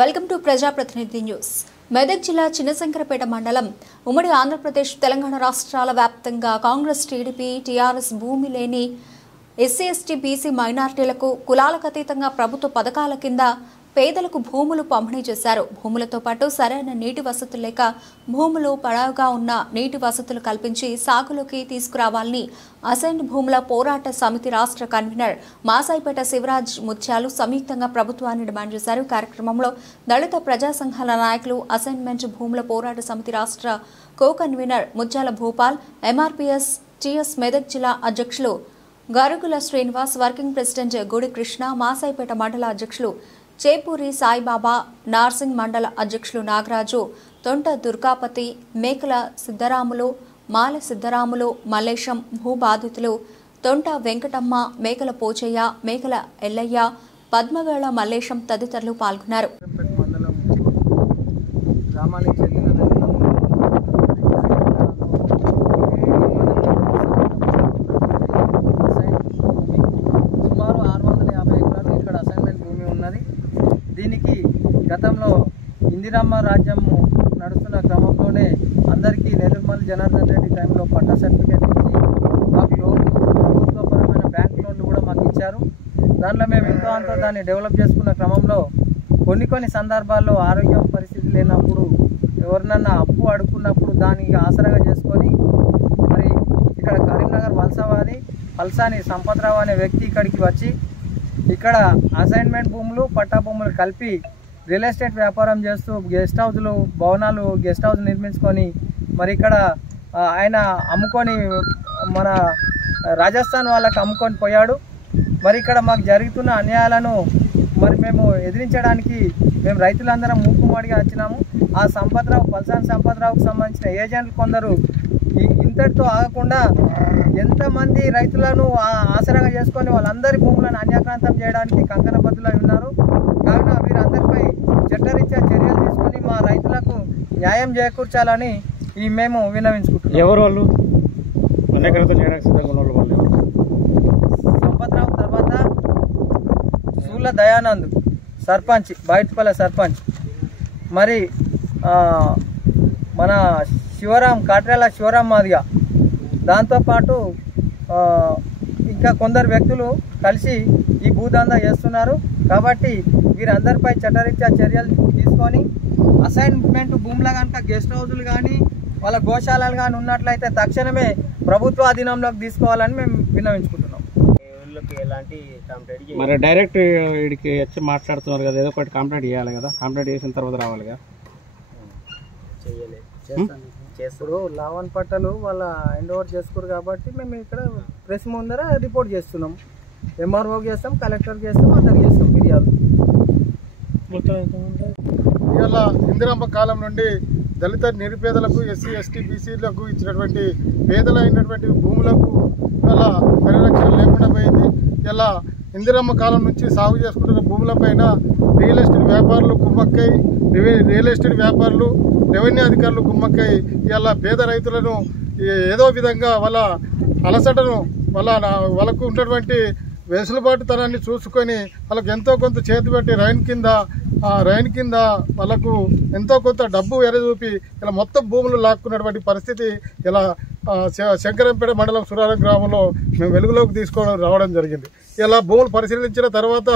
Welcome to ప్రజాప్రతినిధి news. Medak జిల్లా చిన్నశంకరపేట మండలం ఉమ్మడి ఆంధ్రప్రదేశ్ తెలంగాణ రాష్ట్రాల వ్యాప్తంగా కాంగ్రెస్ టీడీపీ టీఆర్ఎస్ భూమి లేని ఎస్సీ ఎస్టీ బీసీ మైనారిటీలకు కులాలకు అతీతంగా ప్రభుత్వ పథకాల కింద పేదలకు భూములు పంపిణీ చేశారు. భూములతో పాటు సరైన నీటి వసతులు లేక భూములు పడవగా ఉన్న నీటి వసతులు కల్పించి సాగులోకి తీసుకురావాలని అసైన్డ్ భూముల పోరాట సమితి రాష్ట్ర కన్వీనర్ మాసాయిపేట శివరాజ్ ముత్యాలు సంయుక్తంగా ప్రభుత్వాన్ని డిమాండ్ చేశారు. కార్యక్రమంలో దళిత ప్రజా సంఘాల నాయకులు, అసైన్మెంట్ భూముల పోరాట సమితి రాష్ట్ర కో కన్వీనర్ ముత్యాల భూపాల్, ఎంఆర్పీఎస్ టీఎస్ మెదక్ జిల్లా అధ్యక్షులు గరుగుల శ్రీనివాస్, వర్కింగ్ ప్రెసిడెంట్ గుడి కృష్ణ, మాసాయిపేట మండల అధ్యక్షులు చేపూరి సాయిబాబా, నార్సింగ్ మండల అధ్యక్షులు నాగరాజు, తొంట దుర్గాపతి, మేకల సిద్ధరాములు, మాల సిద్ధరాములు, మల్లేశం, భూబాధితులు తొంట వెంకటమ్మ, మేకల పోచయ్య, మేకల ఎల్లయ్య, పద్మవేళ మల్లేశం తదితరులు పాల్గొన్నారు. దీనికి గతంలో ఇందిరమ్మ రాజ్యం నడుస్తున్న క్రమంలోనే అందరికీ నెల్లూరు జనార్దన్ రెడ్డి టైంలో పట్టా సర్టిఫికేట్ ఇచ్చి మాకు లోన్లు, ప్రభుత్వపరమైన బ్యాంక్ లోన్లు కూడా మాకు ఇచ్చారు. దాంట్లో మేము ఎంతో అంతా దాన్ని డెవలప్ చేసుకున్న క్రమంలో కొన్ని సందర్భాల్లో ఆరోగ్యం పరిస్థితి లేనప్పుడు ఎవరినన్నా అప్పు అడుక్కున్నప్పుడు దానికి ఆసరాగా చేసుకొని మరి ఇక్కడ కరీంనగర్ వలసవాది పల్సాని సంపత్రావు అనే వ్యక్తి ఇక్కడికి వచ్చి ఇక్కడ అసైన్మెంట్ భూములు, పట్టా భూములు కలిపి రియల్ ఎస్టేట్ వ్యాపారం చేస్తూ గెస్ట్ హౌస్లు, భవనాలు, గెస్ట్ హౌస్ నిర్మించుకొని మరి ఇక్కడ ఆయన అమ్ముకొని మన రాజస్థాన్ వాళ్ళకి అమ్ముకొని పోయాడు. మరి ఇక్కడ మాకు జరుగుతున్న అన్యాయాలను మరి మేము ఎదిరించడానికి మేము రైతులందరం మూకుమ్మడిగా వచ్చినాము. ఆ సంపత్రావు, పల్సాని సంపత్రావుకు సంబంధించిన ఏజెంట్లు కొందరు ఇంతటితో ఆగకుండా ఎంతమంది రైతులను ఆసరాగా చేసుకొని వాళ్ళందరి భూములను అన్యాక్రాంతం చేయడానికి కంకణబద్ధులై ఉన్నారు. కావున వీరందరిపై చట్టరీత్యా చర్యలు తీసుకొని మా రైతులకు న్యాయం చేకూర్చాలని మేము విన్నవించుకుంటున్నాం. ఎవరు వాళ్ళు? సంపత్రావు తర్వాత సూల దయానంద్ సర్పంచ్, బయటపల్లె సర్పంచ్, మరి మన శివరాం, కాట్రేల శివరాం మాదిగా, దాంతోపాటు ఇంకా కొందరు వ్యక్తులు కలిసి ఈ భూదందా చేస్తున్నారు. కాబట్టి వీరందరిపై చట్టరీత్యా చర్యలు తీసుకొని అసైన్మెంట్ భూముల కనుక గెస్ట్ హౌజులు కానీ వాళ్ళ గోశాలలు కానీ ఉన్నట్లయితే తక్షణమే ప్రభుత్వ అధీనంలోకి తీసుకోవాలని మేము విన్నవించుకుంటున్నాం. మరి డైరెక్ట్ వీడికి వచ్చి మాట్లాడుతున్నారు కదా, ఏదో ఒకటి కంప్లైంట్ చేయాలి కదా, కంప్లైంట్ చేసిన తర్వాత రావాలి కదా. ఇప్పుడు లావన్ పట్టలు వాళ్ళ హ్యాండ్ ఓవర్ చేసుకోరు కాబట్టి మేము ఇక్కడ ప్రెస్ ముందర రిపోర్ట్ చేస్తున్నాం. ఎంఆర్ఓకి చేస్తాం, కలెక్టర్కి చేస్తాం, అందరికి చేస్తాం ఫిర్యాదు. ఇవాళ ఇందిరమ్మ కాలం నుండి దళిత నిరుపేదలకు, ఎస్సీ ఎస్టీ బీసీలకు ఇచ్చినటువంటి పేదలైనటువంటి భూములకు ఇలా పరిరక్షణ లేకుండా పోయింది. ఇలా ఇందిరమ్మ కాలం నుంచి సాగు చేసుకుంటున్న భూములపైన రియల్ ఎస్టేట్ వ్యాపారులు కుమ్మక్కై, రియల్ ఎస్టేట్ వ్యాపారులు, రెవెన్యూ అధికారులు కుమ్మక్కై ఇలా పేద రైతులను ఏదో విధంగా వాళ్ళ అలసటను, వాళ్ళకు ఉన్నటువంటి వెసులుబాటుతనాన్ని చూసుకొని వాళ్ళకు ఎంతో కొంత చేతి పెట్టి రైన్ కింద వాళ్ళకు ఎంతో కొంత డబ్బు ఎరచూపి ఇలా మొత్తం భూములు లాక్కున్నటువంటి పరిస్థితి ఇలా శంకరంపేట మండలం సురారం గ్రామంలో మేము వెలుగులోకి రావడం జరిగింది. ఇలా భూములు పరిశీలించిన తర్వాత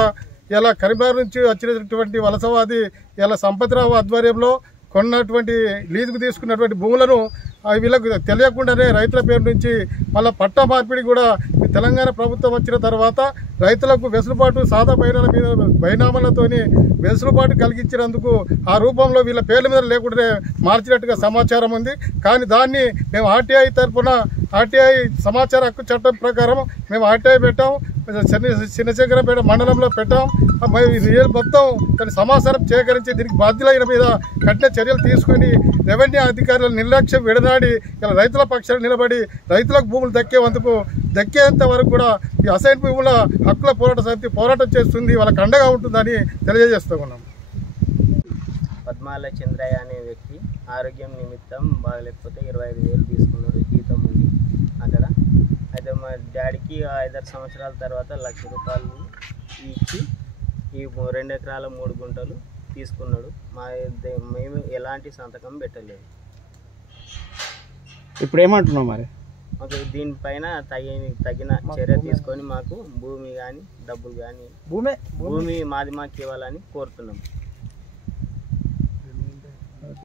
ఇలా కరీంనగర్ నుంచి వచ్చినటువంటి వలసవాది ఇలా సంపత్రావు ఆధ్వర్యంలో కొన్నటువంటి లీజుకు తీసుకున్నటువంటి భూములను వీళ్ళకు తెలియకుండానే రైతుల పేరు నుంచి మళ్ళీ పట్టా మార్పిడి కూడా తెలంగాణ ప్రభుత్వం వచ్చిన తర్వాత రైతులకు వెసులుబాటు, సాదా బైనామాలతోని వెసులుబాటు కలిగించినందుకు ఆ రూపంలో వీళ్ళ పేర్ల మీద లేకుండానే మార్చినట్టుగా సమాచారం ఉంది. కానీ దాన్ని మేము ఆర్టీఐ తరఫున, ఆర్టీఐ సమాచార హక్కు చట్టం ప్రకారం మేము ఆర్టీఐ పెట్టాం, చిన్నశంకరపేట మండలంలో పెట్టాం. మొత్తం దాని సమాచారం సేకరించి దీనికి బాధ్యులైన మీద కఠిన చర్యలు తీసుకుని రెవెన్యూ అధికారుల నిర్లక్ష్యం విడనాడి ఇలా రైతుల పక్షాలు నిలబడి రైతులకు భూములు దక్కేంత వరకు కూడా ఈ అసైన్ భూముల హక్కుల పోరాట సమితి పోరాటం చేస్తుంది, వాళ్ళకి అండగా ఉంటుందని తెలియజేస్తూ ఉన్నాం. పద్మాల చంద్రయ్య అనే వ్యక్తి ఆరోగ్యం నిమిత్తం బాగలేకపోతే 25,000 తీసుకున్నాడు జీతం ఉంది అక్కడ. అయితే మా డాడీకి 5-6 సంవత్సరాల తర్వాత 1,00,000 రూపాయలు ఇచ్చి ఈ 2 ఎకరాల 3 గుంటలు తీసుకున్నాడు. మేము ఎలాంటి సంతకం పెట్టలేదు. ఇప్పుడు ఏమంటున్నావు మరి? మాకు దీనిపైన తగిన చర్య తీసుకొని మాకు భూమి కానీ డబ్బులు కానీ భూమి మాకు ఇవ్వాలని కోరుతున్నాం.